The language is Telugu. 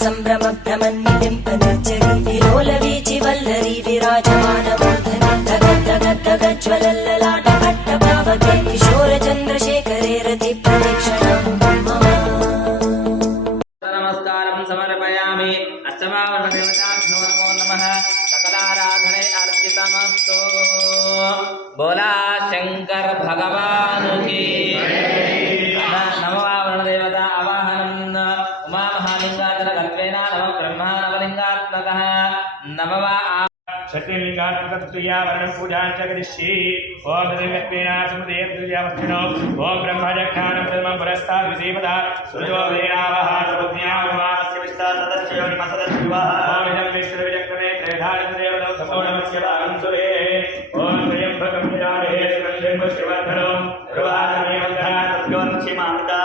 సంభ్రమ భ్రమన్నిలింపనిర్జరి విలోల వీచి వల్లరి విరాజమానమూర్ధని ధగద్ధగద్ధగజ్వలల్లలాట కట్ట పావకే కిశోర చంద్రశేఖరే రతి ప్రదక్షిణం మమ నమస్కారం సమర్పయామి అష్టమావరణ దేవతాభ్యో నమో నమః సకలారాధనే అర్పితమస్తు బోలా శంకర్ భగవాన్ కీ నమవావరణ దేవత ఆవాహనం ఉమా మహాలింగాచల కల్పేన నమ బ్రహ్మా నవలింగాత్మకః నమవా शक्तिलिंगात्मकतृतीया वर्ण पूजा च करिष्ये ओम देवत्वेना समुदे तृतीयावस्तिनो ओम ब्रह्मजज्ञानं प्रथमं पुरस्तात् विधीमता सूर्यो वेणावः सर्वज्ञावमानस्य विस्ता सदस्यो निमसदस्युवः ओम इदं विश्वविजक्रमे त्रेधानं देवतं समोनमस्य भागं सुरे ओम त्र्यम्बकं यजामहे सुगन्धिं पुष्टिवर्धनं प्रवाहमेव धनात् योन्क्षिमामृता